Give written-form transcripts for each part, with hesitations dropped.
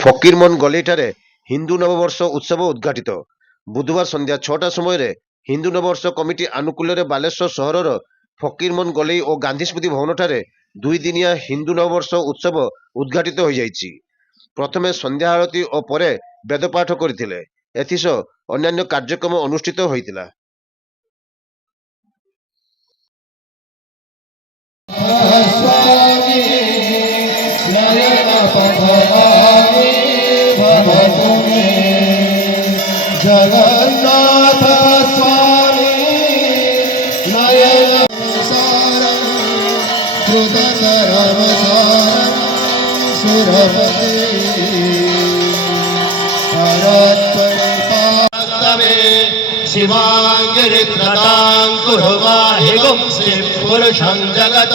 ଫକୀରମୋହନ ଗଲେଇଠାରେ ହିନ୍ଦୁ ନବବର୍ଷ ଉତ୍ସବ ଉଦ୍ଘାଟିତ। ବୁଧବାର ସନ୍ଧ୍ୟା 6ଟା ସମୟରେ ହିନ୍ଦୁ ନବବର୍ଷ କମିଟି ଆନୁକୂଲ୍ୟରେ ବାଲେଶ୍ୱର ସହରର ଫକୀରମୋହନ ଗଲେଇ ଓ ଗାନ୍ଧୀ ସ୍ମୃତି ଭବନଠାରେ ଦୁଇଦିନିଆ ହିନ୍ଦୁ ନବବର୍ଷ ଉତ୍ସବ ଉଦ୍ଘାଟିତ ହୋଇଯାଇଛି। ପ୍ରଥମେ ସନ୍ଧ୍ୟା ଆଳତି ଓ ପରେ ବେଦପାଠ କରିଥିଲେ। ଏଥିସହ ଅନ୍ୟାନ୍ୟ କାର୍ଯ୍ୟକ୍ରମ ଅନୁଷ୍ଠିତ ହୋଇଥିଲା। जगन्नाथ स्वामी नयन सारं कृतकरम सारं सुरपति हरत्वनिपास्तवे शिवाङ्गिरिकृताङ्कुरुवाहिगुंसि पुरुषं जगत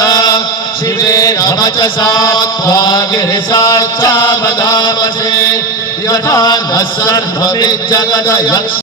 शिवे नमचसा त्वागिरिसाच्चावदामसे यथा न सर्वमिज्जगदयक्ष